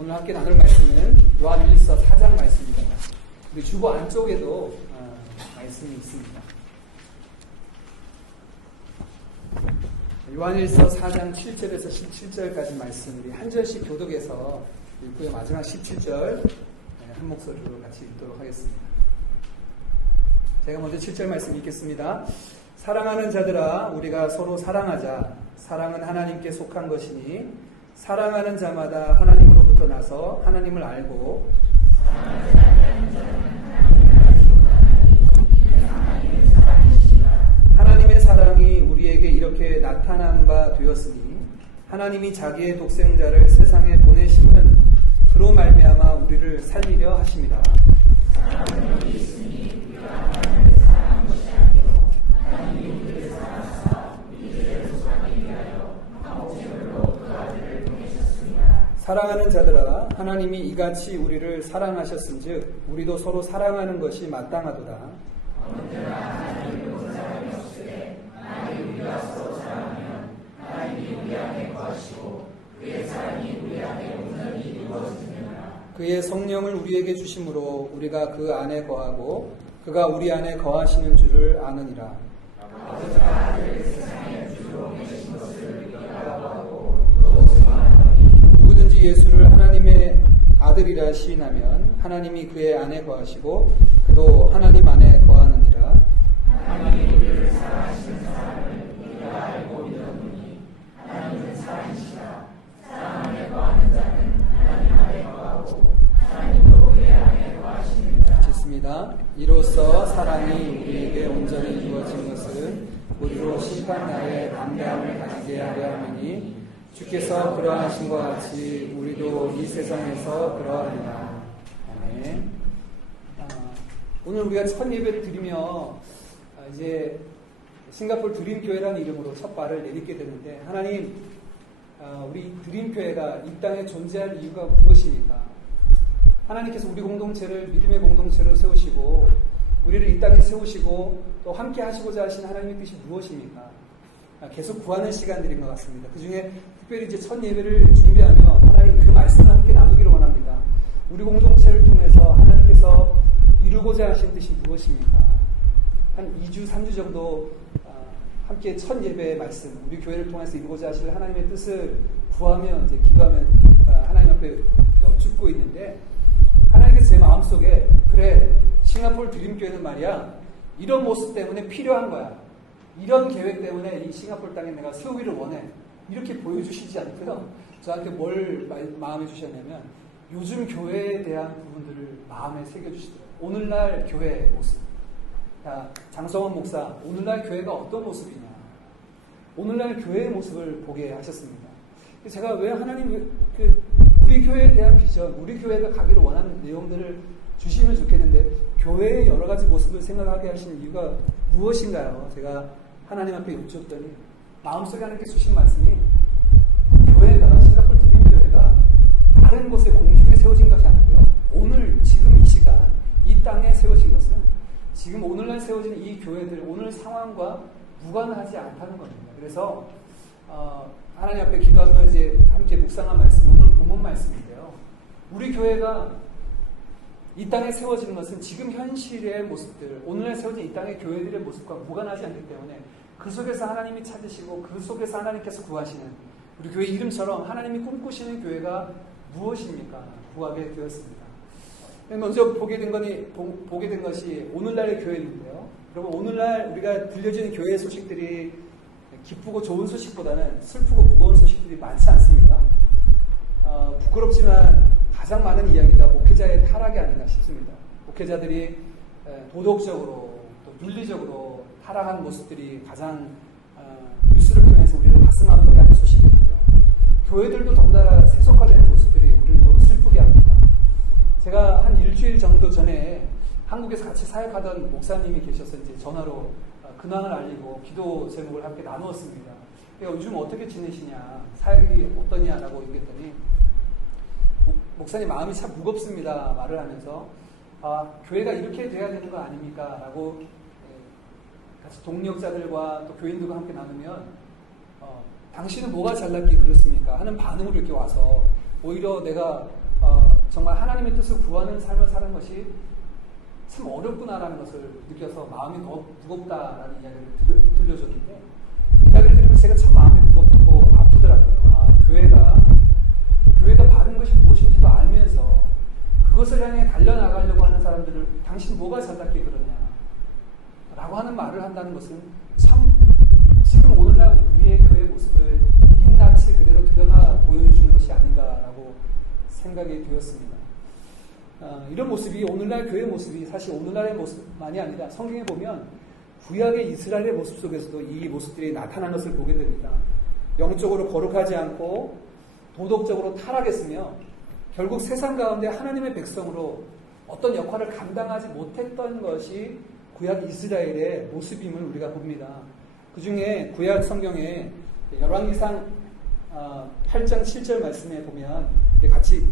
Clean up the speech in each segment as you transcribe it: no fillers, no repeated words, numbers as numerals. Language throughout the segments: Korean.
오늘 함께 나눌 말씀은 요한일서 4장 말씀입니다. 우리 주보 안쪽에도 말씀이 있습니다. 요한일서 4장 7절에서 17절까지 말씀, 우리 한 절씩 교독해서 읽고요. 마지막 17절 한 목소리로 같이 읽도록 하겠습니다. 제가 먼저 7절 말씀 읽겠습니다. 사랑하는 자들아, 우리가 서로 사랑하자. 사랑은 하나님께 속한 것이니 사랑하는 자마다 하나님으로부터 나서 하나님을 알고 하나님의 사랑이 우리에게 이렇게 나타난 바 되었으니 하나님이 자기의 독생자를 세상에 보내심은 그로 말미암아 우리를 살리려 하심이라. 사랑하는 자들아, 하나님이 이같이 우리를 사랑하셨은즉 우리도 서로 사랑하는 것이 마땅하도다. 그의 성령을 우리에게 주심으로 우리가 그 안에 거하고 그가 우리 안에 거하시는 줄을 아느니라. 누구든지 예수를 하나님의 아들이라 시인하면 하나님이 그의 안에 거하시고 그도 하나님 안에 거하느니라. 하나님이 우리를 사랑하시는 사람을 우리가 알고 믿었느니 하나님은 사랑이시라. 사랑 안에 거하는 자는 하나님 안에 거하고 하나님도 그의 안에 거하시느니라. 좋습니다. 이로써 사랑이 우리에게 온전히 이루어진 것은 우리로 심판날에 담대함을 가지게 하려 함이니 주께서 그러하신 것 같이 우리도 이 세상에서 그러하리라. 아멘. 오늘 우리가 첫 예배를 드리며 이제 싱가포르 드림교회라는 이름으로 첫 발을 내딛게 되는데, 하나님, 우리 드림교회가 이 땅에 존재할 이유가 무엇입니까? 하나님께서 우리 공동체를 믿음의 공동체로 세우시고 우리를 이 땅에 세우시고 또 함께 하시고자 하신 하나님의 뜻이 무엇입니까? 계속 구하는 시간들인 것 같습니다. 그 중에 특별히 이제 첫 예배를 준비하며 하나님 그 말씀을 함께 나누기를 원합니다. 우리 공동체를 통해서 하나님께서 이루고자 하신 뜻이 무엇입니까? 한 2주, 3주 정도 함께 첫 예배의 말씀, 우리 교회를 통해서 이루고자 하실 하나님의 뜻을 구하며 이제 기도하며 하나님 앞에 여쭙고 있는데, 하나님께서 제 마음속에 그래, 싱가포르 드림교회는 말이야 이런 모습 때문에 필요한 거야. 이런 계획 때문에 이 싱가포르 땅에 내가 세우기를 원해. 이렇게 보여주시지 않고요. 저한테 뭘 마음에 주셨냐면 요즘 교회에 대한 부분들을 마음에 새겨주시더라고요. 오늘날 교회의 모습. 장성원 목사, 오늘날 교회가 어떤 모습이냐. 오늘날 교회의 모습을 보게 하셨습니다. 제가 왜 하나님 우리 교회에 대한 비전, 우리 교회가 가기를 원하는 내용들을 주시면 좋겠는데 교회의 여러 가지 모습을 생각하게 하시는 이유가 무엇인가요? 제가 하나님 앞에 여쭙더니 마음속에 하나님께 주신 말씀이 교회가, 싱가포르 드림교회가 다른 곳에 공중에 세워진 것이 아니고요. 오늘 지금 이 시간 이 땅에 세워진 것은 지금 오늘날 세워진 이 교회들 오늘 상황과 무관하지 않다는 겁니다. 그래서 하나님 앞에 기도하며 이제 함께 묵상한 말씀, 오늘 본문 말씀인데요. 우리 교회가 이 땅에 세워지는 것은 지금 현실의 모습들, 오늘날 세워진 이 땅의 교회들의 모습과 무관하지 않기 때문에 그 속에서 하나님이 찾으시고 그 속에서 하나님께서 구하시는, 우리 교회 이름처럼 하나님이 꿈꾸시는 교회가 무엇입니까? 구하게 되었습니다. 먼저 보게 된 것이 오늘날의 교회인데요. 여러분, 오늘날 우리가 들려지는 교회의 소식들이 기쁘고 좋은 소식보다는 슬프고 무거운 소식들이 많지 않습니까? 부끄럽지만 가장 많은 이야기가 목회자의 타락이 아닌가 싶습니다. 목회자들이 도덕적으로 또 윤리적으로 타락한 모습들이 가장 뉴스를 통해서 우리를 가슴 아프게 하는 소식이고요. 교회들도 덩달아 세속화되는 모습들이 우리를 또 슬프게 합니다. 제가 한 일주일 정도 전에 한국에서 같이 사역하던 목사님이 계셔서 이제 전화로 근황을 알리고 기도 제목을 함께 나누었습니다. 요즘 어떻게 지내시냐, 사역이 어떠냐라고 얘기했더니 목사님 마음이 참 무겁습니다 말을 하면서 교회가 이렇게 돼야 되는 거 아닙니까? 라고 같이 동력자들과 또 교인들과 함께 나누면 당신은 뭐가 잘났기 그렇습니까? 하는 반응으로 이렇게 와서 오히려 내가 정말 하나님의 뜻을 구하는 삶을 사는 것이 참 어렵구나라는 것을 느껴서 마음이 더 무겁다라는 이야기를 들려줬는데, 이야기를 들으면서 제가 참 마음이 무겁고 아프더라고요. 교회가 바른 것이 무엇인지도 알면서 그것을 향해 달려나가려고 하는 사람들을 당신 뭐가 잘났게 그러냐 라고 하는 말을 한다는 것은 참 지금 오늘날 우리의 교회 모습을 민낯이 그대로 드러나 보여주는 것이 아닌가라고 생각이 되었습니다. 이런 모습이 오늘날 교회 모습이 사실 오늘날의 모습만이 아니라 성경에 보면 구약의 이스라엘의 모습 속에서도 이 모습들이 나타난 것을 보게 됩니다. 영적으로 거룩하지 않고 도덕적으로 타락했으며 결국 세상 가운데 하나님의 백성으로 어떤 역할을 감당하지 못했던 것이 구약 이스라엘의 모습임을 우리가 봅니다. 그 중에 구약 성경에 열왕기상 8장 7절 말씀에 보면 우리 같이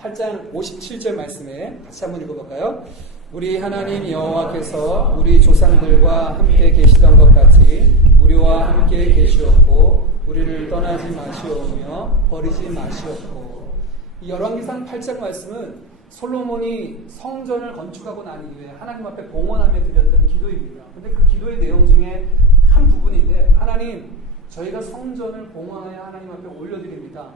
8장 57절 말씀에 같이 한번 읽어볼까요? 우리 하나님 여호와께서 우리 조상들과 함께 계시던 것 같이 우리와 함께 계시었고 우리를 떠나지 마시오며 버리지 마시었고. 이 열왕기상 8장 말씀은 솔로몬이 성전을 건축하고 난 이후에 하나님 앞에 봉헌하며 드렸던 기도입니다. 근데 그 기도의 내용 중에 한 부분인데, 하나님 저희가 성전을 봉헌하여 하나님 앞에 올려드립니다.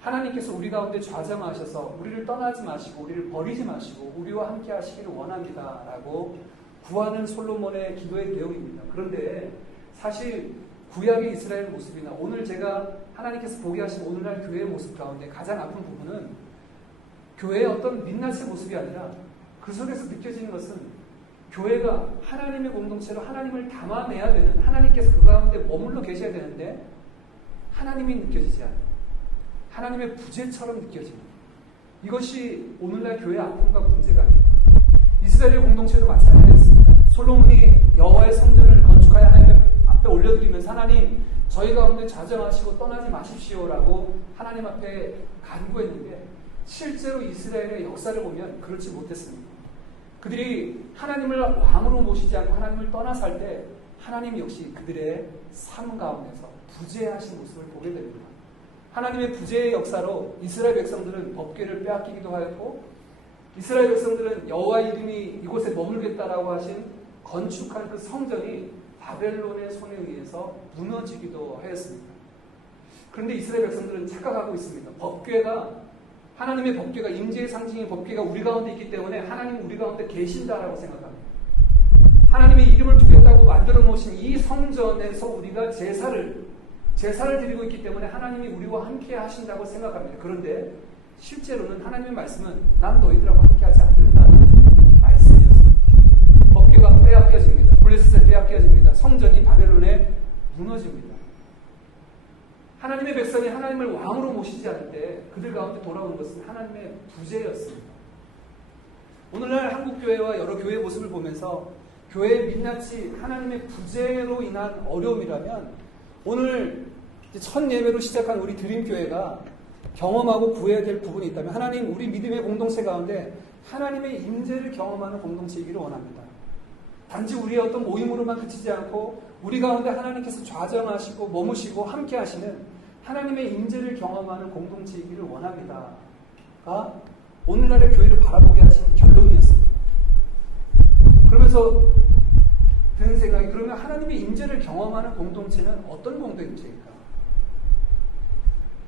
하나님께서 우리 가운데 좌정하셔서 우리를 떠나지 마시고 우리를 버리지 마시고 우리와 함께 하시기를 원합니다 라고 구하는 솔로몬의 기도의 내용입니다. 그런데 사실 구약의 이스라엘 모습이나 오늘 제가 하나님께서 보게 하신 오늘날 교회의 모습 가운데 가장 아픈 부분은 교회의 어떤 민낯의 모습이 아니라 그 속에서 느껴지는 것은 교회가 하나님의 공동체로 하나님을 담아내야 되는, 하나님께서 그 가운데 머물러 계셔야 되는데 하나님이 느껴지지 않아요. 하나님의 부재처럼 느껴집니다. 이것이 오늘날 교회의 아픔과 문제가 아닙니다. 이스라엘의 공동체도 마찬가지였습니다. 솔로몬이 여호와의 성전을 건축하여 하나님 앞에 올려드리면서 하나님 저희 가운데 좌정하시고 떠나지 마십시오라고 하나님 앞에 간구했는데, 실제로 이스라엘의 역사를 보면 그렇지 못했습니다. 그들이 하나님을 왕으로 모시지 않고 하나님을 떠나 살 때 하나님 역시 그들의 삶 가운데서 부재하신 모습을 보게 됩니다. 하나님의 부재의 역사로 이스라엘 백성들은 법궤를 빼앗기기도 하였고, 이스라엘 백성들은 여호와 이름이 이곳에 머물겠다라고 하신 건축한 그 성전이 바벨론의 손에 의해서 무너지기도 하였습니다. 그런데 이스라엘 백성들은 착각하고 있습니다. 하나님의 법궤가, 임재의 상징인 법궤가 우리 가운데 있기 때문에 하나님 우리 가운데 계신다라고 생각합니다. 하나님의 이름을 두겠다고 만들어 놓으신 이 성전에서 우리가 제사를 드리고 있기 때문에 하나님이 우리와 함께 하신다고 생각합니다. 그런데 실제로는 하나님의 말씀은 난 너희들하고 함께 하지 않는다는 말씀이었습니다. 법궤가 빼앗겨집니다. 블레셋에 빼앗겨집니다. 성전이 바벨론에 무너집니다. 하나님의 백성이 하나님을 왕으로 모시지 않을 때 그들 가운데 돌아오는 것은 하나님의 부재였습니다. 오늘날 한국교회와 여러 교회의 모습을 보면서 교회의 민낯이 하나님의 부재로 인한 어려움이라면, 오늘 첫 예배로 시작한 우리 드림교회가 경험하고 구해야 될 부분이 있다면 하나님 우리 믿음의 공동체 가운데 하나님의 임재를 경험하는 공동체이기를 원합니다. 단지 우리의 어떤 모임으로만 그치지 않고 우리 가운데 하나님께서 좌정하시고 머무시고 함께 하시는 하나님의 임재를 경험하는 공동체이기를 원합니다가 오늘날의 교회를 바라보게 하신 결론이었습니다. 그러면서 드는 생각이, 그러면 하나님의 임재를 경험하는 공동체는 어떤 공동체일까?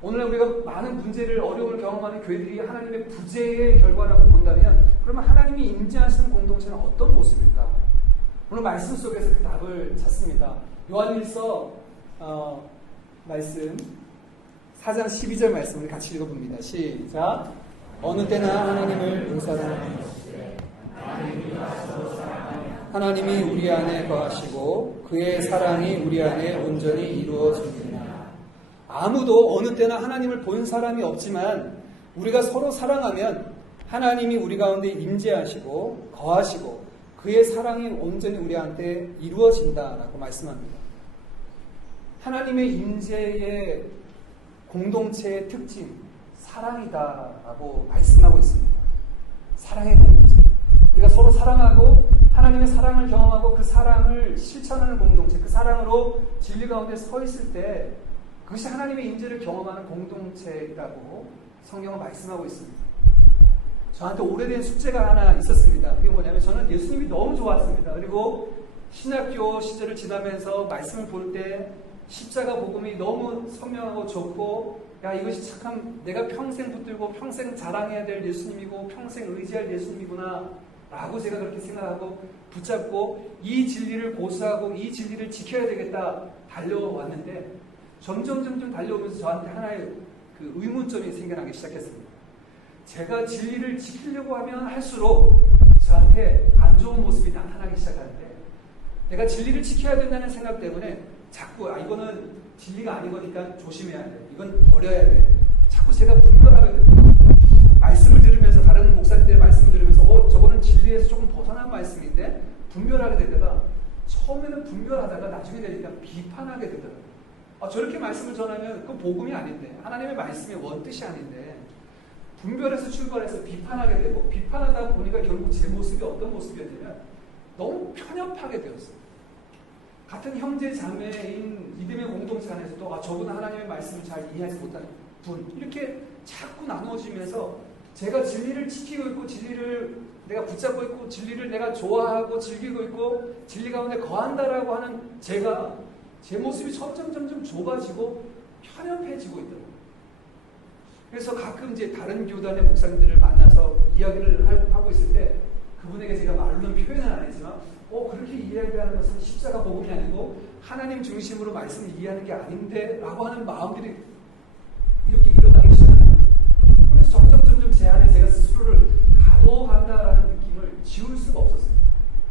오늘날 우리가 많은 문제를, 어려움을 경험하는 교회들이 하나님의 부재의 결과라고 본다면, 그러면 하나님이 임재하시는 공동체는 어떤 모습일까? 오늘 말씀 속에서 그 답을 찾습니다. 요한일서 말씀 4장 12절 말씀을 같이 읽어봅니다. 시작. 어느 때나 하나님을 응사하는 하나님이 우리 안에 거하시고 그의 사랑이 우리 안에 온전히 이루어집니다. 아무도 어느 때나 하나님을 본 사람이 없지만 우리가 서로 사랑하면 하나님이 우리 가운데 임재하시고 거하시고 그의 사랑이 온전히 우리한테 이루어진다라고 말씀합니다. 하나님의 임재의 공동체의 특징, 사랑이다라고 말씀하고 있습니다. 사랑의 공동체. 우리가 서로 사랑하고 하나님의 사랑을 경험하고 그 사랑을 실천하는 공동체, 그 사랑으로 진리 가운데 서 있을 때 그것이 하나님의 임재를 경험하는 공동체라고 성경은 말씀하고 있습니다. 저한테 오래된 숙제가 하나 있었습니다. 그게 뭐냐면 저는 예수님이 너무 좋았습니다. 그리고 신학교 시절을 지나면서 말씀을 볼 때 십자가 복음이 너무 선명하고 좋고, 야, 이것이 참 내가 평생 붙들고 평생 자랑해야 될 예수님이고 평생 의지할 예수님이구나 라고 제가 그렇게 생각하고 붙잡고 이 진리를 고수하고 이 진리를 지켜야 되겠다 달려왔는데, 점점 달려오면서 저한테 하나의 그 의문점이 생겨나기 시작했습니다. 제가 진리를 지키려고 하면 할수록 저한테 안 좋은 모습이 나타나기 시작하는데, 내가 진리를 지켜야 된다는 생각 때문에 자꾸 이거는 진리가 아닌 거니까 조심해야 돼, 이건 버려야 돼, 자꾸 제가 분별하게 됩니다. 말씀을 들으면서, 다른 목사님들의 말씀을 들으면서 저거는 진리에서 조금 벗어난 말씀인데 분별하게 되다가, 처음에는 분별하다가 나중에 되니까 비판하게 되더라고요. 저렇게 말씀을 전하면 그건 복음이 아닌데, 하나님의 말씀의 원뜻이 아닌데, 분별해서 출발해서 비판하게 되고, 비판하다 보니까 결국 제 모습이 어떤 모습이었냐면 너무 편협하게 되었어요. 같은 형제 자매인 믿음의 공동체 안에서도 저분은 하나님의 말씀을 잘 이해하지 못하는 분, 이렇게 자꾸 나누어지면서 제가 진리를 지키고 있고 진리를 내가 붙잡고 있고 진리를 내가 좋아하고 즐기고 있고 진리 가운데 거한다라고 하는 제가, 제 모습이 점점 좁아지고 편협해지고 있더라고요. 그래서 가끔 이제 다른 교단의 목사님들을 만나서 이야기를 하고 있을 때 그분에게 제가 말로는 표현은 안 했지만 그렇게 이야기하는 것은 십자가 복음이 아니고 하나님 중심으로 말씀을 이해하는 게 아닌데 라고 하는 마음들이 이렇게 일어나기 시작해요. 그래서 점점 제 안에 제가 스스로를 가둬간다라는 느낌을 지울 수가 없었어요.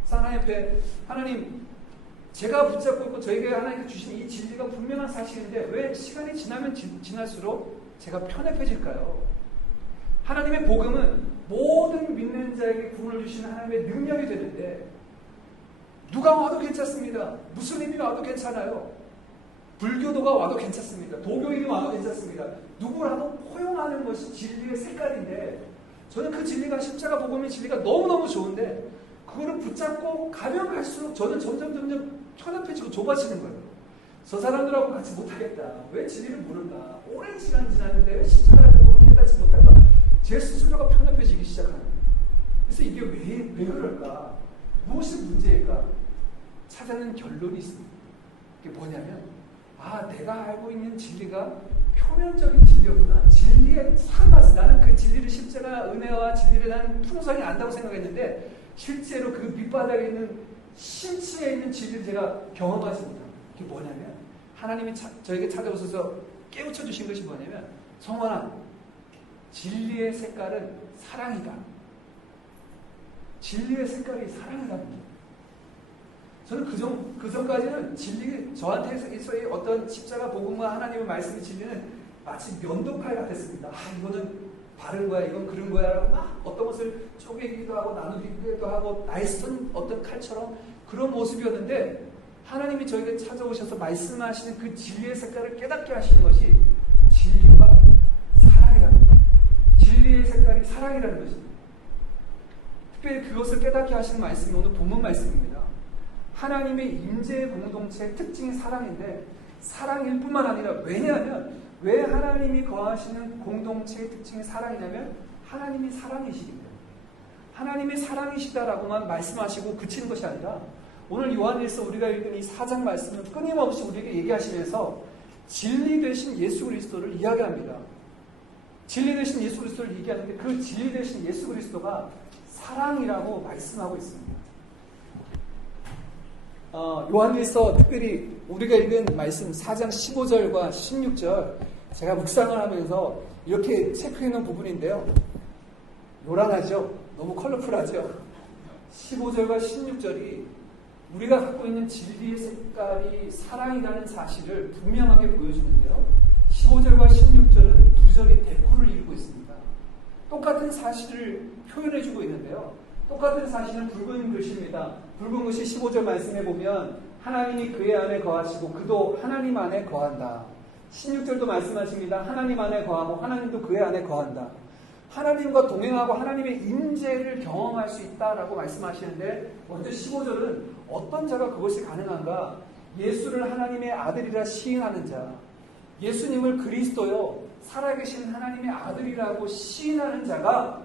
그래서 하나님 앞에, 하나님, 제가 붙잡고 있고 저에게 하나님께 주신 이 진리가 분명한 사실인데 왜 시간이 지나면 지날수록 제가 편협해질까요? 하나님의 복음은 모든 믿는 자에게 구원을 주시는 하나님의 능력이 되는데, 누가 와도 괜찮습니다. 무슬림이 와도 괜찮아요. 불교도가 와도 괜찮습니다. 도교인이 와도 괜찮습니다. 누구라도 포용하는 것이 진리의 색깔인데, 저는 그 진리가, 십자가 복음의 진리가 너무너무 좋은데 그거를 붙잡고 가면 갈수록 저는 점점 편협해지고 좁아지는 거예요. 저 사람들하고 같이 못하겠다. 왜 진리를 모른다. 오랜 시간 지났는데 왜 십자가의 복음을 깨닫지 못할까. 제 스스로가 편협해지기 시작하는 거예요. 그래서 이게 왜 그럴까? 무엇이 문제일까? 찾아낸 결론이 있습니다. 그게 뭐냐면, 내가 알고 있는 진리가 표면적인 진리였구나. 진리의 참맛을, 나는 그 진리를, 십자가 은혜와 진리를 나는 풍성히 안다고 생각했는데 실제로 그 밑바닥에 있는 심층에 있는 진리를 제가 경험하지 못합니다. 그게 뭐냐면, 하나님이 저에게 찾아오셔서 깨우쳐 주신 것이 뭐냐면, 성원아, 진리의 색깔은 사랑이다. 진리의 색깔이 사랑이랍니다. 저는 그 전까지는 진리, 저한테서의 어떤 십자가 복음과 하나님의 말씀의 진리는 마치 면도칼 같았습니다. 이거는 바른 거야, 이건 그런 거야 라고 막 어떤 것을 쪼개기도 하고 나누기도 하고 나의 쓴 어떤 칼처럼 그런 모습이었는데, 하나님이 저에게 찾아오셔서 말씀하시는 그 진리의 색깔을 깨닫게 하시는 것이 진리가 사랑이라는 거예요. 진리의 색깔이 사랑이라는 것입니다. 특별히 그것을 깨닫게 하시는 말씀이 오늘 본문 말씀입니다. 하나님의 임재의 공동체의 특징이 사랑인데, 사랑일 뿐만 아니라, 왜냐하면 왜 하나님이 거하시는 공동체의 특징이 사랑이냐면 하나님이 사랑이시기 때문에. 하나님이 사랑이시다라고만 말씀하시고 그치는 것이 아니라, 오늘 요한일서 우리가 읽은 이 4장 말씀은 끊임없이 우리에게 얘기하시면서 진리 되신 예수 그리스도를 이야기합니다. 진리 되신 예수 그리스도를 얘기하는데 그 진리 되신 예수 그리스도가 사랑이라고 말씀하고 있습니다. 요한일서 특별히 우리가 읽은 말씀 4장 15절과 16절 제가 묵상을 하면서 이렇게 체크해놓은 부분인데요. 요란하죠? 너무 컬러풀하죠? 15절과 16절이 우리가 갖고 있는 진리의 색깔이 사랑이라는 사실을 분명하게 보여주는데요. 15절과 16절은 두 절이 대꾸를 이루고 있습니다. 똑같은 사실을 표현해주고 있는데요. 똑같은 사실은 붉은 글씨입니다. 붉은 글씨 15절 말씀해 보면 하나님이 그의 안에 거하시고 그도 하나님 안에 거한다. 16절도 말씀하십니다. 하나님 안에 거하고 하나님도 그의 안에 거한다. 하나님과 동행하고 하나님의 임재를 경험할 수 있다라고 말씀하시는데, 먼저 15절은 어떤 자가 그것이 가능한가? 예수를 하나님의 아들이라 시인하는 자, 예수님을 그리스도요 살아계신 하나님의 아들이라고 시인하는 자가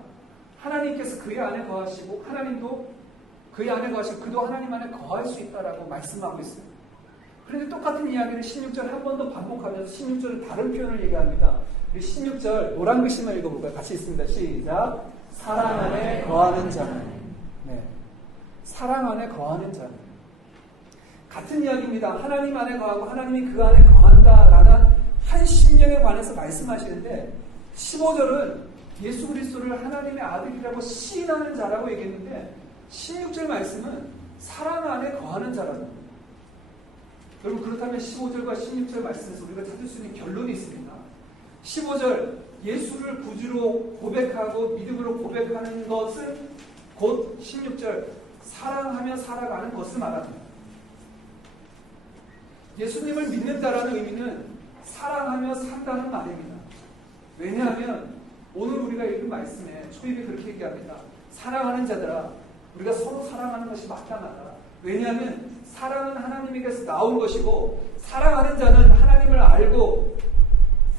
하나님께서 그의 안에 거하시고 하나님도 그의 안에 거하시고 그도 하나님 안에 거할 수 있다라고 말씀하고 있습니다. 그런데 똑같은 이야기를 16절 한 번 더 반복하면서 16절은 다른 표현을 얘기합니다. 우리 16절 노란 글씨만 읽어볼까요? 같이 있습니다. 시작. 사랑 안에 거하는 자는. 네. 사랑 안에 거하는 자는. 같은 이야기입니다. 하나님 안에 거하고 하나님이 그 안에 거한다라는 한 심령에 관해서 말씀하시는데 15절은 예수 그리스도를 하나님의 아들이라고 시인하는 자라고 얘기했는데 16절 말씀은 사랑 안에 거하는 자라는 겁니다. 여러분 그렇다면 15절과 16절 말씀에서 우리가 찾을 수 있는 결론이 있습니다. 15절 예수를 구주로 고백하고 믿음으로 고백하는 것은 곧 16절 사랑하며 살아가는 것을 말합니다. 예수님을 믿는다라는 의미는 사랑하며 산다는 말입니다. 왜냐하면 오늘 우리가 읽은 말씀에 초입에 그렇게 얘기합니다. 사랑하는 자들아 우리가 서로 사랑하는 것이 마땅하다. 왜냐하면 사랑은 하나님에게서 나온 것이고 사랑하는 자는 하나님을 알고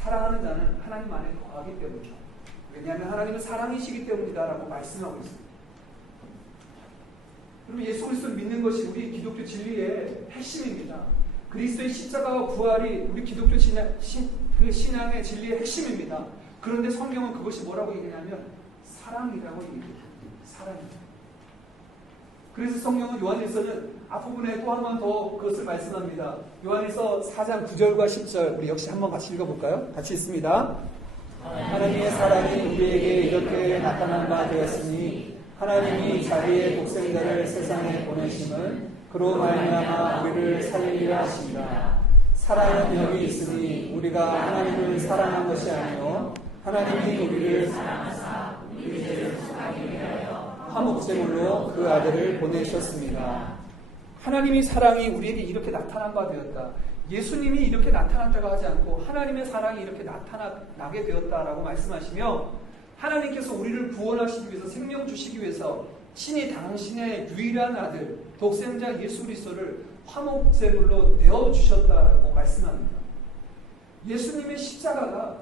사랑하는 자는 하나님 안에 거하기 때문이다. 왜냐하면 하나님은 사랑이시기 때문이다 라고 말씀하고 있습니다. 그럼 예수 그리스도를 믿는 것이 우리 기독교 진리의 핵심입니다. 그리스도의 십자가와 부활이 우리 기독교 신앙의 진리의 핵심입니다. 그런데 성경은 그것이 뭐라고 얘기하냐면 사랑이라고 얘기합니다. 사랑입니다. 그래서 성경은 요한일서는 앞부분에 또 한 번 더 그것을 말씀합니다. 요한일서 4장 9절과 10절 우리 역시 한번 같이 읽어볼까요? 같이 있습니다. 하나님의 사랑이 우리에게 이렇게 나타난 바 되었으니 하나님이 자기의 독생자를 세상에 보내심은 그로 말미암아 우리를 살리려 하십니다. 사랑은 여기 있으니 우리가 하나님을 사랑한 것이 아니요 하나님이 우리를 사랑하사 우리 죄를 사하기 위하여 화목제물로 그 아들을 보내셨습니다. 하나님의 사랑이 우리에게 이렇게 나타난 바 되었다. 예수님이 이렇게 나타났다고 하지 않고 하나님의 사랑이 이렇게 나타나게 되었다라고 말씀하시며 하나님께서 우리를 구원하시기 위해서 생명 주시기 위해서 친히 당신의 유일한 아들 독생자 예수 그리스도를 화목제물로 내어주셨다라고 말씀합니다. 예수님의 십자가가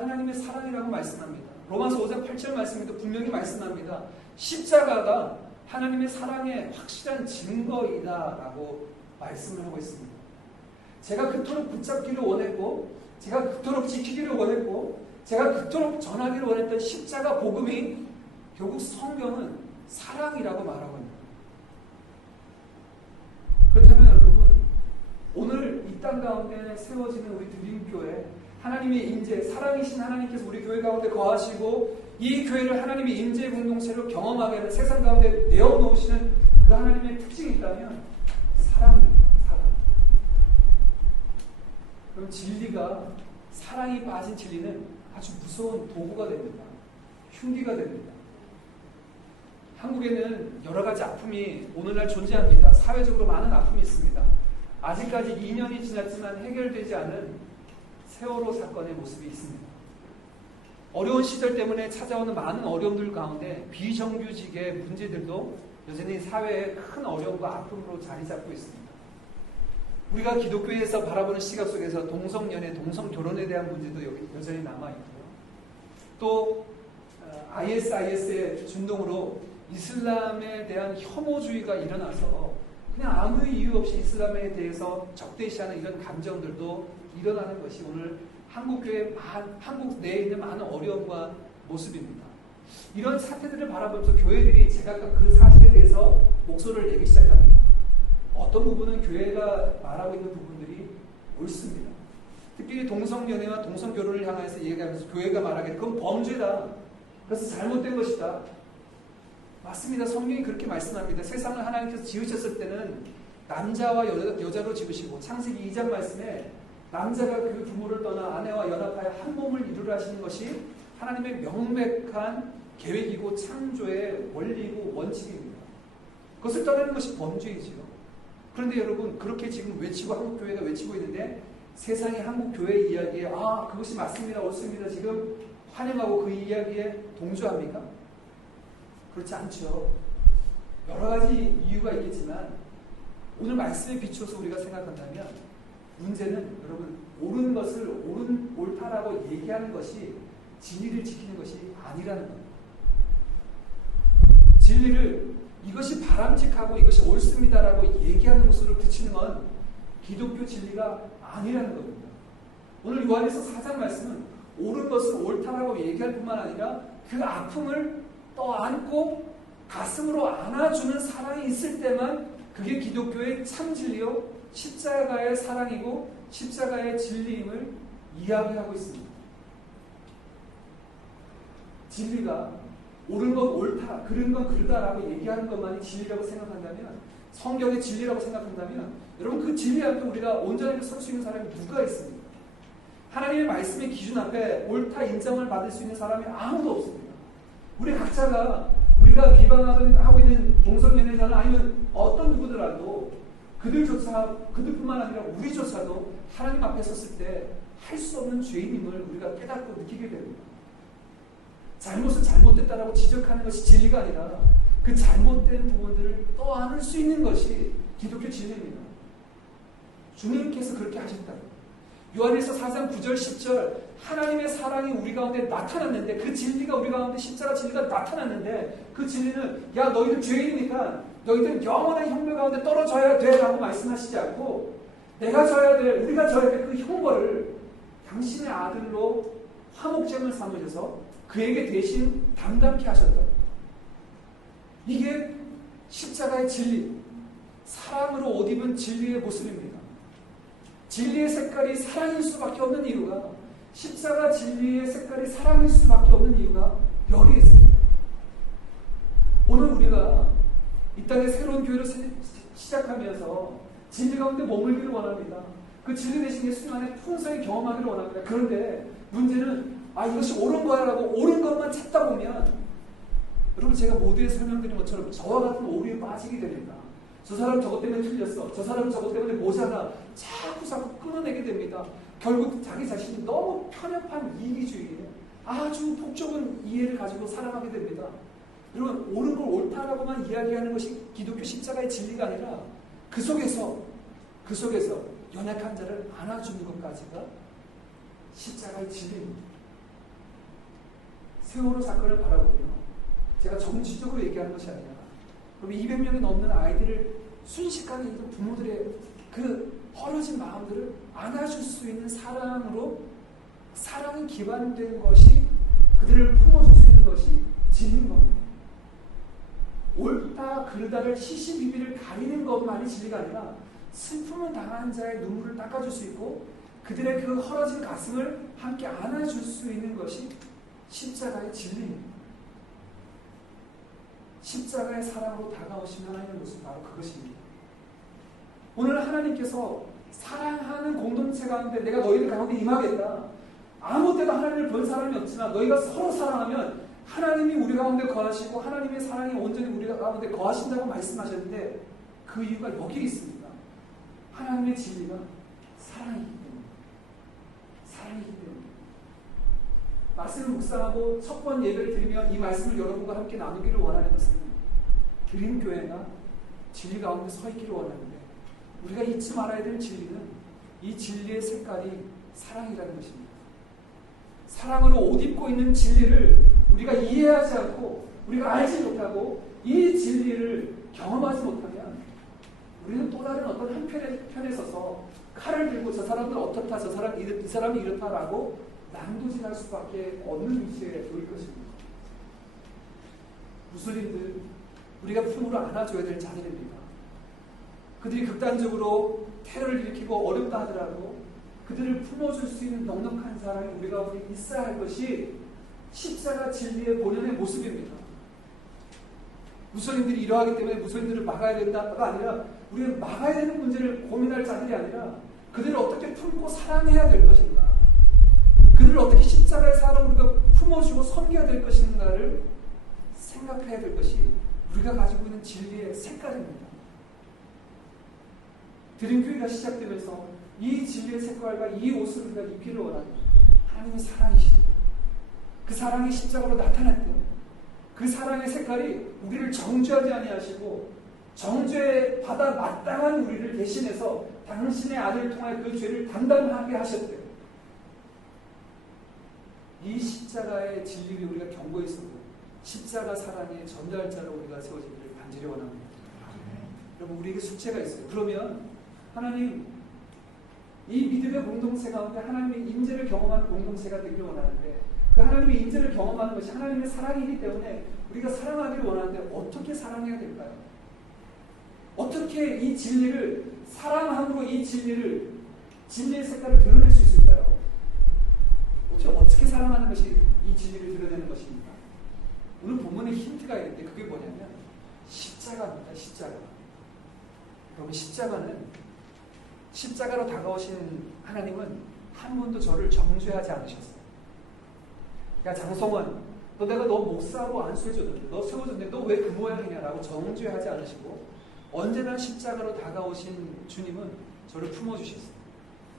하나님의 사랑이라고 말씀합니다. 로마서 5장 8절 말씀에도 분명히 말씀합니다. 십자가가 하나님의 사랑의 확실한 증거이다라고 말씀을 하고 있습니다. 제가 그토록 붙잡기를 원했고 제가 그토록 지키기를 원했고 제가 그토록 전하기를 원했던 십자가 복음이 결국 성경은 사랑이라고 말하고 있습니다. 그렇다면 여러분 오늘 이 땅 가운데 세워지는 우리 드림교회 하나님의 임재, 사랑이신 하나님께서 우리 교회 가운데 거하시고 이 교회를 하나님의 임재 공동체로 경험하게 하는 세상 가운데 내어놓으시는 그 하나님의 특징이 있다면 사랑입니다. 사랑. 그럼 진리가 사랑이 빠진 진리는 아주 무서운 도구가 됩니다. 흉기가 됩니다. 한국에는 여러 가지 아픔이 오늘날 존재합니다. 사회적으로 많은 아픔이 있습니다. 아직까지 2년이 지났지만 해결되지 않은 세월호 사건의 모습이 있습니다. 어려운 시절 때문에 찾아오는 많은 어려움들 가운데 비정규직의 문제들도 여전히 사회의 큰 어려움과 아픔으로 자리 잡고 있습니다. 우리가 기독교에서 바라보는 시각 속에서 동성연애, 동성결혼에 대한 문제도 여전히 남아있고요. 또 ISIS의 준동으로 이슬람에 대한 혐오주의가 일어나서 그냥 아무 이유 없이 이슬람에 대해서 적대시하는 이런 감정들도 일어나는 것이 오늘 한국 내에 있는 많은 어려움과 모습입니다. 이런 사태들을 바라보면서 교회들이 제가 그 사실에 대해서 목소리를 내기 시작합니다. 어떤 부분은 교회가 말하고 있는 부분들이 옳습니다. 특히 동성연애와 동성결혼을 향해서 얘기하면서 교회가 말하기를 그건 범죄다. 그래서 잘못된 것이다. 맞습니다. 성경이 그렇게 말씀합니다. 세상을 하나님께서 지으셨을 때는 남자와 여자로 지으시고 창세기 2장 말씀에 남자가 그 부모를 떠나 아내와 연합하여 한 몸을 이루려 하시는 것이 하나님의 명백한 계획이고 창조의 원리이고 원칙입니다. 그것을 떠나는 것이 범죄이지요. 그런데 여러분 그렇게 지금 외치고 한국교회가 외치고 있는데 세상의 한국교회 이야기에 그것이 맞습니다. 옳습니다. 지금 환영하고 그 이야기에 동조합니까? 그렇지 않죠. 여러 가지 이유가 있겠지만 오늘 말씀에 비추어서 우리가 생각한다면 문제는 여러분, 옳은 것을 옳다라고 얘기하는 것이 진리를 지키는 것이 아니라는 겁니다. 진리를 이것이 바람직하고 이것이 옳습니다라고 얘기하는 것으로 그치는 건 기독교 진리가 아니라는 겁니다. 오늘 요한에서 4장 말씀은 옳은 것을 옳다라고 얘기할 뿐만 아니라 그 아픔을 떠안고 가슴으로 안아주는 사랑이 있을 때만 그게 기독교의 참 진리요, 십자가의 사랑이고 십자가의 진리임을 이야기하고 있습니다. 진리가 옳은 건 옳다, 그른 건 그르다라고 얘기하는 것만이 진리라고 생각한다면, 성경의 진리라고 생각한다면, 여러분 그 진리 앞에 우리가 온전하게 설 수 있는 사람이 누가 있습니까? 하나님의 말씀의 기준 앞에 옳다 인정을 받을 수 있는 사람이 아무도 없습니다. 우리 각자가 우리가 비방하고 있는 동성연애자나 아니면 어떤 누구더라도 그들뿐만 아니라 우리조차도 하나님 앞에 섰을 때 할 수 없는 죄인임을 우리가 깨닫고 느끼게 됩니다. 잘못은 잘못됐다라고 지적하는 것이 진리가 아니라 그 잘못된 부분들을 떠안을 수 있는 것이 기독교 진리입니다. 주님께서 그렇게 하셨다. 요한일서 4장 9절 10절 하나님의 사랑이 우리 가운데 나타났는데, 그 진리가 우리 가운데 십자가 진리가 나타났는데, 그 진리는 야 너희들 죄인이니까 너희들 영원한 형벌 가운데 떨어져야 돼 라고 말씀하시지 않고, 내가 져야 돼, 우리가 져야 돼, 그 형벌을 당신의 아들로 화목제물 삼으셔서 그에게 대신 담당케 하셨다. 이게 십자가의 진리, 사랑으로 옷 입은 진리의 모습입니다. 진리의 색깔이 사랑일 수밖에 없는 이유가, 십자가 진리의 색깔이 사랑일 수밖에 없는 이유가 여기에 있습니다. 오늘 우리가 이 땅에 새로운 교회를 시작하면서 진리 가운데 머물기를 원합니다. 그 진리 대신 예수님 안에 풍성히 경험하기를 원합니다. 그런데 문제는 이것이 옳은 거야라고 옳은 것만 찾다 보면, 여러분 제가 모두에 설명드린 것처럼 저와 같은 오류에 빠지게 됩니다. 저 사람 저것 때문에 틀렸어, 저 사람 저것 때문에 모자라, 자꾸 끊어내게 됩니다. 결국 자기 자신이 너무 편협한 이기주의에 아주 폭좁은 이해를 가지고 살아가게 됩니다. 여러분 옳은 걸 옳다라고만 이야기하는 것이 기독교 십자가의 진리가 아니라 그 속에서 연약한 자를 안아주는 것까지가 십자가의 진리입니다. 세월호 사건을 바라보며 제가 정치적으로 얘기하는 것이 아니라, 그럼 200명이 넘는 아이들을 순식간에 있는 부모들의 그 헐어진 마음들을 안아줄 수 있는 사랑으로, 사랑이 기반된 것이, 그들을 품어줄 수 있는 것이 진리인 겁니다. 옳다 그르다를 시시비비를 가리는 것만이 진리가 아니라 슬픔을 당한 자의 눈물을 닦아줄 수 있고 그들의 그 헐어진 가슴을 함께 안아줄 수 있는 것이 십자가의 진리입니다. 십자가의 사랑으로 다가오신 하나님의 모습, 바로 그것입니다. 오늘 하나님께서 사랑하는 공동체 가운데 내가 너희들 가운데 임하겠다. 아무 때도 하나님을 본 사람이 없지만 너희가 서로 사랑하면 하나님이 우리 가운데 거하시고 하나님의 사랑이 온전히 우리 가운데 거하신다고 말씀하셨는데, 그 이유가 여기에 있습니다. 하나님의 진리가 사랑이기 때문에. 사랑이기 때문에. 말씀을 묵상하고 첫 번 예배를 드리면 이 말씀을 여러분과 함께 나누기를 원하는 것은 드림교회가 진리 가운데 서 있기를 원하는데, 우리가 잊지 말아야 될 진리는 이 진리의 색깔이 사랑이라는 것입니다. 사랑으로 옷 입고 있는 진리를 우리가 이해하지 않고 우리가 알지 못하고 이 진리를 경험하지 못하면 우리는 또 다른 어떤 한편에 서서 칼을 들고 저 사람은 어떻다, 이 사람이 이렇다라고 난도질할 수밖에 없는 위치에 놓일 것입니다. 무슬림들, 우리가 품으로 안아줘야 될 자들입니다. 그들이 극단적으로 테러를 일으키고 어렵다 하더라도 그들을 품어줄 수 있는 넉넉한 사랑이 우리 가운데 있어야 할 것이 십자가 진리의 본연의 모습입니다. 무슬림들이 이러하기 때문에 무슬림들을 막아야 된다가 아니라, 우리는 막아야 되는 문제를 고민할 자들이 아니라 그들을 어떻게 품고 사랑해야 될 것인가, 그들을 어떻게 십자가의 사랑을 우리가 품어주고 섬겨야 될 것인가를 생각해야 될 것이 우리가 가지고 있는 진리의 색깔입니다. 드림교회가 시작되면서 이 진리의 색깔과 이 옷을 우리가 입기를 원합니다. 하나님의 사랑이시죠. 그 사랑이 십자가로 나타났대요. 그 사랑의 색깔이 우리를 정죄하지 아니하시고 정죄 받아 마땅한 우리를 대신해서 당신의 아들을 통하여 그 죄를 담당하게 하셨대요. 이 십자가의 진리를 우리가 경고에 쓰고 십자가 사랑의 전달자로 우리가 세워지기를 간절히 원합니다. 여러분, 우리에게 숙제가 있어요. 그러면 하나님, 이 믿음의 공동체 가운데 하나님의 임재를 경험하는 공동체가 되기를 원하는데, 그 하나님의 임재를 경험하는 것이 하나님의 사랑이기 때문에 우리가 사랑하기를 원하는데 어떻게 사랑해야 될까요? 어떻게 이 진리를, 사랑함으로 이 진리의 색깔을 드러낼 수 있을까요? 어떻게 사랑하는 것이 이 진리를 드러내는 것입니까? 오늘 본문에 힌트가 있는데 그게 뭐냐면 십자가입니다. 십자가. 여러분, 십자가로 다가오신 하나님은 한 번도 저를 정죄하지 않으셨어요. 야, 장성원, 내가 너 목사로 안수해줬는데, 너 세워줬는데 너 왜 그 모양이냐라고 정죄하지 않으시고 언제나 십자가로 다가오신 주님은 저를 품어주셨어요.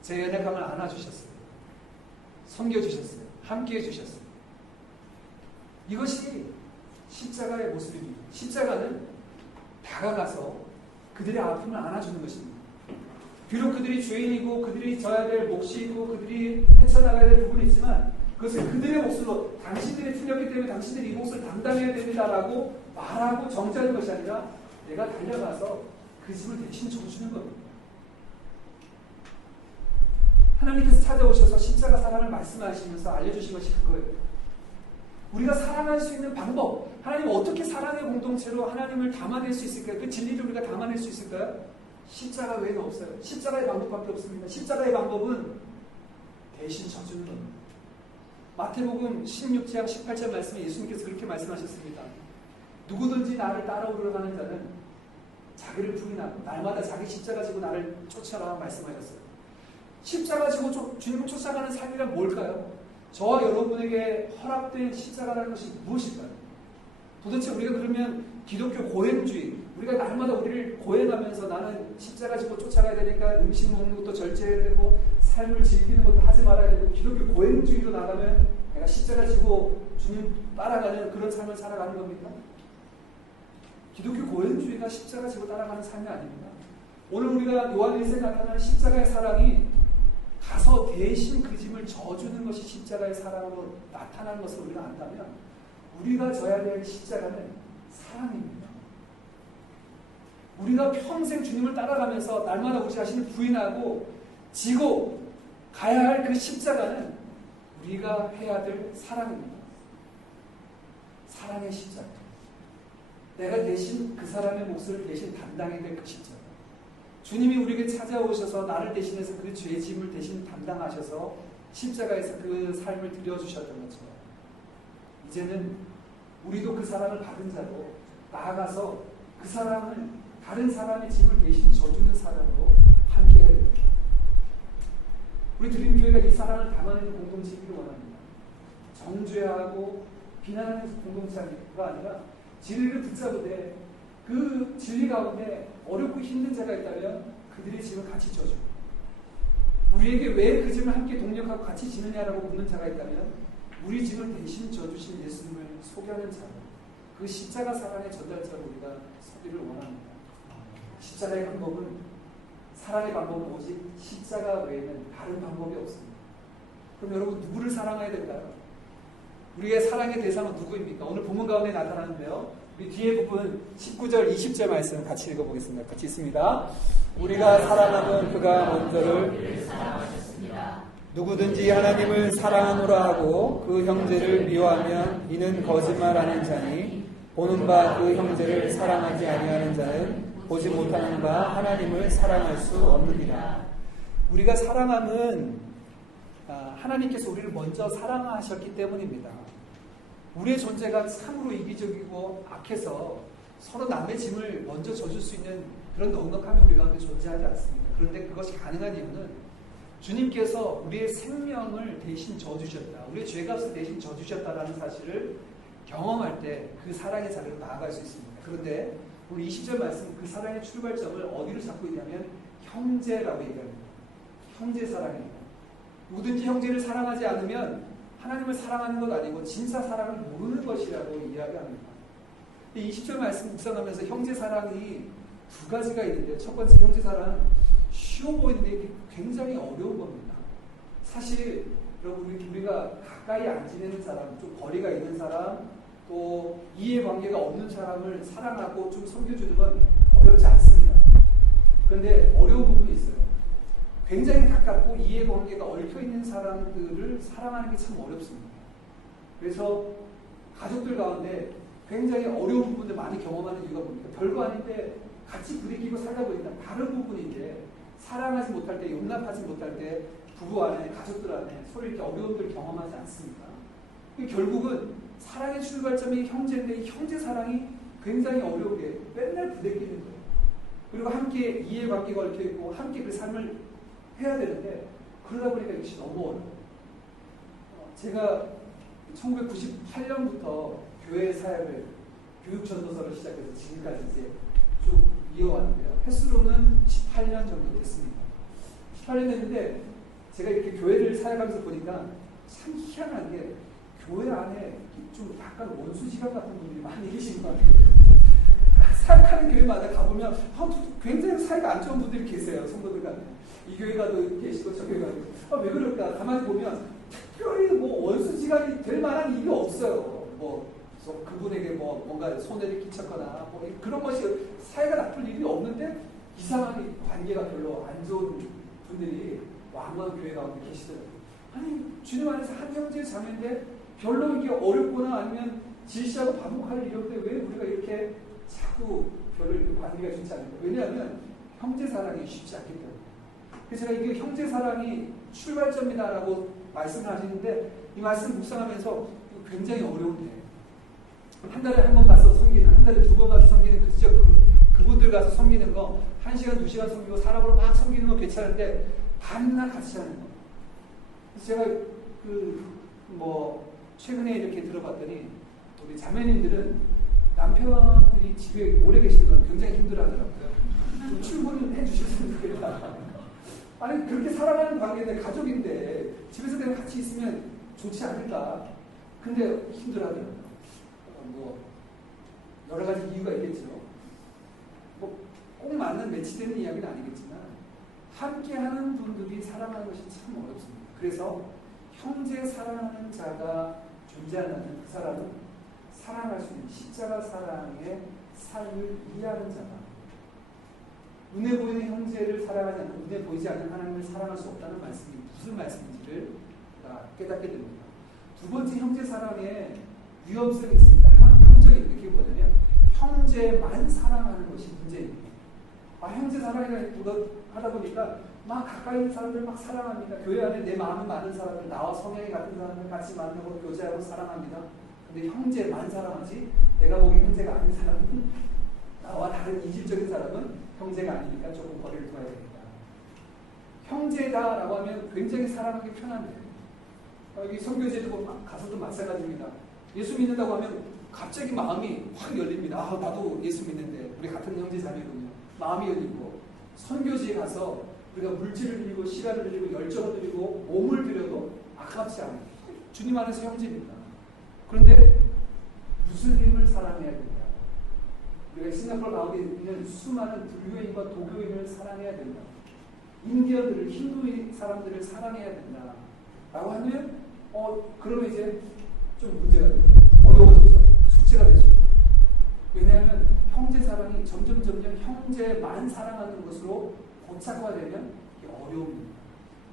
제 연약함을 안아주셨어요. 섬겨주셨어요. 함께해 주셨어요. 이것이 십자가의 모습입니다. 십자가는 다가가서 그들의 아픔을 안아주는 것입니다. 비록 그들이 죄인이고 그들이 져야 될 몫이 있고 그들이 헤쳐나가야 될 부분이 있지만 그것을 그들의 몫으로, 당신들이 틀렸기 때문에 당신들이 이 몫을 담당해야 됩니다라고 말하고 정죄하는 것이 아니라 내가 달려가서 그 짐을 대신 져주는 겁니다. 하나님께서 찾아오셔서 십자가 사랑을 말씀하시면서 알려주신 것이 그거예요. 우리가 사랑할 수 있는 방법, 하나님 어떻게 사랑의 공동체로 하나님을 담아낼 수 있을까요? 그 진리를 우리가 담아낼 수 있을까요? 십자가 외에는 없어요. 십자가의 방법밖에 없습니다. 십자가의 방법은 대신 져주는 겁니다. 마태복음 16장 18절 말씀에 예수님께서 그렇게 말씀하셨습니다. 누구든지 나를 따라오려고 하는 자는 자기를 부인하고 날마다 자기 십자가 지고 나를 쫓아라 말씀하셨어요. 십자가 지고 주님을 쫓아가는 삶이란 뭘까요? 저와 여러분에게 허락된 십자가라는 것이 무엇일까요? 도대체 우리가 그러면 기독교 고행주의, 우리가 날마다 우리를 고행하면서 나는 십자가 지고 쫓아가야 되니까 음식 먹는 것도 절제해야 되고 삶을 즐기는 것도 하지 말아야 되고 기독교 고행주의로 나가면 내가 십자가 지고 주님 따라가는 그런 삶을 살아가는 겁니까? 기독교 고행주의가 십자가 지고 따라가는 삶이 아닙니다. 오늘 우리가 요한일서에 나타나는 십자가의 사랑이 가서 대신 그 짐을 져주는 것이 십자가의 사랑으로 나타나는 것을 우리가 안다면 우리가 져야 될 십자가는 사랑입니다. 우리가 평생 주님을 따라가면서 날마다 우리 자신을 부인하고 지고 가야 할 그 십자가는 우리가 해야 될 사랑입니다. 사랑의 십자가. 내가 대신 그 사람의 몫을 대신 담당해야 될 그 십자가. 주님이 우리에게 찾아오셔서 나를 대신해서 그 죄짐을 대신 담당하셔서 십자가에서 그 삶을 드려주셨던 것처럼 이제는 우리도 그 사랑을 받은 자로 나아가서 그 사랑을 다른 사람의 짐을 대신 져주는 사람으로 함께 해야 됩니다. 우리 드림교회가 이 사랑을 담아내는 공동체이기를 원합니다. 정죄하고 비난하는 공동체가 아니라 진리를 붙잡으되 그 진리 가운데 어렵고 힘든 자가 있다면 그들의 짐을 같이 져주고 우리에게 왜 그 짐을 함께 동력하고 같이 지느냐라고 묻는 자가 있다면 우리 짐을 대신 져주신 예수님을 소개하는 자로 그 십자가 사랑의 전달자로 우리가 서기를 원합니다. 십자가의 방법은 사랑의 방법은 오직 십자가 외에는 다른 방법이 없습니다. 그럼 여러분 누구를 사랑해야 될까요? 우리의 사랑의 대상은 누구입니까? 오늘 본문 가운데 나타나는데요. 우리 뒤에 부분 19절 20절 말씀 같이 읽어보겠습니다. 같이 있습니다. 우리가 사랑하면 그가 먼저를 누구든지 하나님을 사랑하노라 하고 그 형제를 미워하면 이는 거짓말하는 자니 보는 바 그 형제를 사랑하지 아니하는 자는 보지 못하는 바 하나님을 사랑할 수 없느니라. 우리가 사랑함은 하나님께서 우리를 먼저 사랑하셨기 때문입니다. 우리의 존재가 참으로 이기적이고 악해서 서로 남의 짐을 먼저 져줄 수 있는 그런 넉넉함이 우리 가운데 존재하지 않습니다. 그런데 그것이 가능한 이유는 주님께서 우리의 생명을 대신 져주셨다. 우리의 죄값을 대신 져주셨다라는 사실을 경험할 때 그 사랑의 자리로 나아갈 수 있습니다. 그런데 우리 20절 말씀 그 사랑의 출발점을 어디로 잡고 있냐면 형제라고 얘기합니다. 형제 사랑입니다. 누구든지 형제를 사랑하지 않으면 하나님을 사랑하는 것 아니고 진짜 사랑을 모르는 것이라고 이야기합니다. 20절 말씀 묵상하면서 형제 사랑이 두 가지가 있는데 첫 번째 형제 사랑은 쉬워 보이는데 이게 굉장히 어려운 겁니다. 사실 여러분 우리가 가까이 안 지내는 사람, 좀 거리가 있는 사람, 또 이해관계가 없는 사람을 사랑하고 좀 섬겨주는 건 어렵지 않습니다. 그런데 어려운 부분이 있어요. 굉장히 가깝고 이해관계가 얽혀있는 사람들을 사랑하는 게 참 어렵습니다. 그래서 가족들 가운데 굉장히 어려운 부분들 많이 경험하는 이유가 뭡니까? 별거 아닌데 같이 부딪히고 살다 보니까 다른 부분인데 사랑하지 못할 때, 용납하지 못할 때 부부 안에, 가족들 안에 서로 이렇게 어려움들을 경험하지 않습니까? 결국은 사랑의 출발점이 형제인데 이 형제 사랑이 굉장히 어려우게 맨날 부대끼는 거예요. 그리고 함께 이해관계가 얽혀있고 함께 그 삶을 해야 되는데 그러다 보니까 이것이 너무 어려워요. 제가 1998년부터 교회 사역을 교육전도서를 시작해서 지금까지 이제 쭉 이어왔는데요. 횟수로는 18년 정도 됐습니다. 18년 됐는데 제가 이렇게 교회를 사역하면서 보니까 참 희한한 게 교회 안에 좀 약간 원수지간 같은 분들이 많이 계신 것 같아요. 사역하는 교회마다 가보면 굉장히 사이가 안 좋은 분들이 계세요. 성도들 간에. 이 교회 가도 계시고 저 교회 가도. 왜 그럴까? 가만히 보면 특별히 뭐 원수지간이 될 만한 일이 없어요. 그분에게 뭔가 손해를 끼쳤거나 그런 것이 사이가 나쁠 일이 없는데 이상하게 관계가 별로 안 좋은 분들이 왕왕 교회 가운데 계시더라고요. 아니 주님 안에서 한 형제 자매인데 별로 이게 어렵거나 아니면 질시하고 반복할 일이 없는데 왜 우리가 이렇게 자꾸 별로 이렇게 관계가 좋지 않을까? 왜냐하면 형제 사랑이 쉽지 않기 때문에. 그래서 제가 이게 형제 사랑이 출발점이다라고 말씀을 하시는데 이 말씀을 묵상하면서 굉장히 어려운데 한 달에 한 번 가서 섬기는, 한 달에 두 번 가서 섬기는 그분들 가서 섬기는 거 1시간, 2시간 섬기고 사람으로 막 섬기는 건 괜찮은데 밤낮 같이 하는 거. 그래서 제가 최근에 이렇게 들어봤더니 우리 자매님들은 남편들이 집에 오래 계시는 건 굉장히 힘들어하더라고요. 좀 출근해 주셨으면 좋겠다. 아니 그렇게 사랑하는 관계인데 가족인데 집에서 그냥 같이 있으면 좋지 않을까. 근데 힘들어하더라고요. 여러 가지 이유가 있겠죠. 꼭 맞는 매치되는 이야기는 아니겠지만 함께하는 분들이 사랑하는 것이 참 어렵습니다. 그래서 형제 사랑하는 자가 존재한다면 그 사람은 사랑할 수 있는 십자가 사랑의 삶을 이해하는 자가 눈에 보이는 형제를 사랑하지 않고 눈에 보이지 않는 하나님을 사랑할 수 없다는 말씀이 무슨 말씀인지를 깨닫게 됩니다. 두 번째 형제 사랑의 위험성이 있습니다. 함정이 있는데 그게 뭐냐면 형제만 사랑하는 것이 문제입니다. 형제 사랑이라 하다 보니까 막 가까이 있는 사람들 막 사랑합니다. 교회 안에 내 마음이 많은 사람들, 나와 성향이 같은 사람들 같이 만나고 교제하고 사랑합니다. 근데 형제만 사랑하지 내가 보기 형제가 아닌 사람은 나와 다른 이질적인 사람은 형제가 아니니까 조금 거리를 둬야 됩니다. 형제다라고 하면 굉장히 사랑하기 편한데 여기 선교제도 가서도 마찬가지입니다. 예수 믿는다고 하면 갑자기 마음이 확 열립니다. 나도 예수 믿는데 우리 같은 형제 자매군요. 마음이 열리고 선교지에 가서 우리가 물질을 드리고 시간을 드리고 열정을 드리고 몸을 드려도 아깝지 않아요. 주님 안에서 형제입니다. 그런데 무슬림을 사랑해야 된다. 우리가 싱가포르 가운데 있는 수많은 불교인과 도교인을 사랑해야 된다. 인디언들을, 힌두 사람들을 사랑해야 된다. 라고 하면 그러면 이제 좀 문제가 되죠. 어려워지죠. 숙제가 되죠. 왜냐하면 형제 사랑이 점점 형제만 사랑하는 것으로 고착화되면 이게 어려움입니다.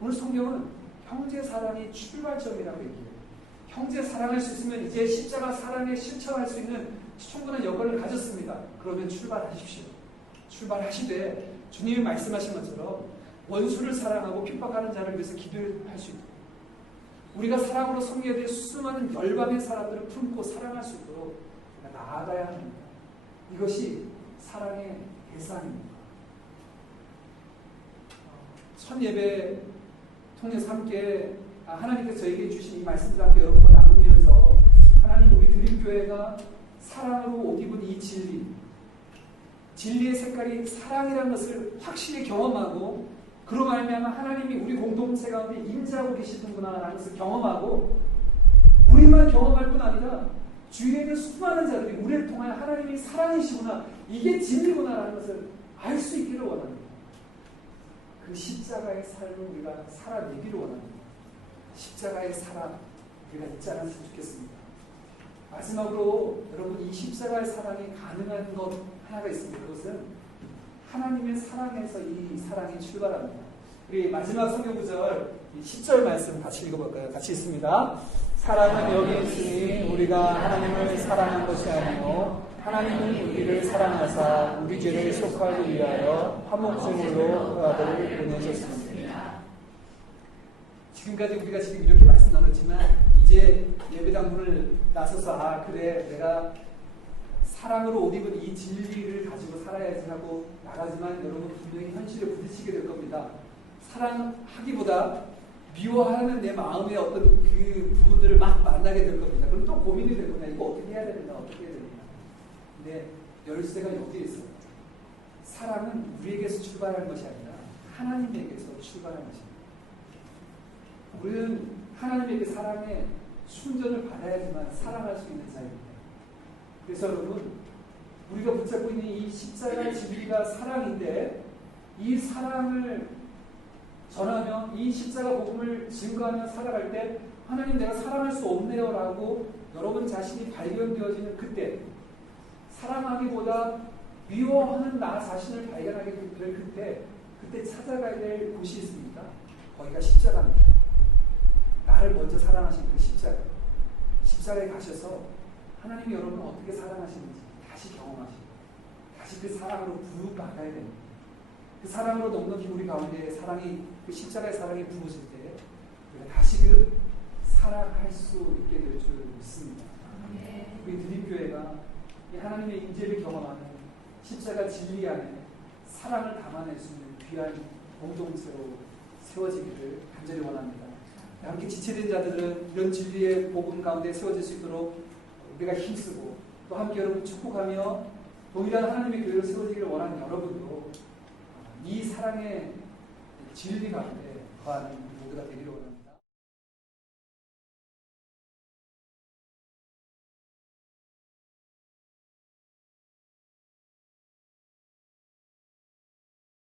오늘 성경은 형제 사랑이 출발점이라고 얘기해요. 형제 사랑할 수 있으면 이제 십자가 사랑에 실천할 수 있는 충분한 여건을 가졌습니다. 그러면 출발하십시오. 출발하시되 주님이 말씀하신 것처럼 원수를 사랑하고 핍박하는 자를 위해서 기도할 수 있도록 우리가 사랑으로 섬겨야 될 수많은 열방의 사람들을 품고 사랑할 수 있도록 나아가야 합니다. 이것이 사랑의 대상입니다. 첫 예배 통해서 함께 하나님께서 저에게 주신 이 말씀들 함께 여러분과 나누면서 하나님 우리 드림교회가 사랑으로 옷 입은 이 진리의 색깔이 사랑이라는 것을 확실히 경험하고 그로 말미암아 하나님이 우리 공동체 가운데 임재하고 계시는구나라는 것을 경험하고 우리만 경험할 뿐 아니라 주위에 있는 수많은 자들이 우리를 통하여 하나님이 사랑이시구나 이게 진리구나라는 것을 알 수 있기를 원합니다. 그 십자가의 삶을 우리가 살아내기를 원합니다. 십자가의 사랑 우리가 잊지 않았으면 좋겠습니다. 마지막으로 여러분 이 십자가의 사랑이 가능한 것 하나가 있습니다. 그것은 하나님의 사랑에서 이 사랑이 출발합니다. 우리 마지막 성경 구절 10절 말씀 같이 읽어볼까요? 같이 있습니다. 사랑은 여기 있으니 우리가 하나님을 사랑한 것이 아니요 하나님은 우리를 사랑하사 우리 죄를 속하기 위하여 한 목숨으로 그 아들을 보내셨습니다. 지금까지 우리가 지금 이렇게 말씀 나눴지만 이제 예배당 문을 나서서 그래 내가 사랑으로 옷 입은 이 진리를 가지고 살아야지 하고 나가지만 여러분 분명히 현실에 부딪히게 될 겁니다. 사랑하기보다 미워하는 내 마음의 어떤 그 부분들을 막 만나게 될 겁니다. 그럼 또 고민이 될 겁니다. 이거 어떻게 해야 되는가 어떻게 해야 되는가. 근데 열쇠가 여기에 있어요. 사랑은 우리에게서 출발하는 것이 아니라 하나님에게서 출발하는 것입니다. 우리는 하나님에게 사랑의 충전을 받아야지만 사랑할 수 있는 자입니다. 그래서 여러분 우리가 붙잡고 있는 이 십자가의 진리가 사랑인데 이 사랑을 전하며 이 십자가 복음을 증거하며 살아갈 때 하나님 내가 사랑할 수 없네요 라고 여러분 자신이 발견되어지는 그때 사랑하기보다 미워하는 나 자신을 발견하게 될 그때 찾아가야 될 곳이 있습니까? 거기가 십자가입니다. 나를 먼저 사랑하신 그 십자가에 가셔서 하나님이 여러분을 어떻게 사랑하시는지 다시 경험하시고 다시 그 사랑으로 부여받아야 됩니다. 그 사랑으로 넘는 우리 가운데 사랑이 그 십자가의 사랑이 부어질 때 우리가 다시 그 사랑할 수 있게 될 줄 믿습니다. 우리 드림교회가 이 하나님의 임재를 경험하는 십자가 진리 안에 사랑을 담아낼 수 있는 귀한 공동체로 세워지기를 간절히 원합니다. 함께 지체된 자들은 이런 진리의 복음 가운데 세워질 수 있도록 우리가 힘쓰고 또 함께 여러분 축복하며 동일한 하나님의 교회를 세워지기를 원하는 여러분도 이 사랑의 진리 가운데 거하는 모두가 되기를 원합니다.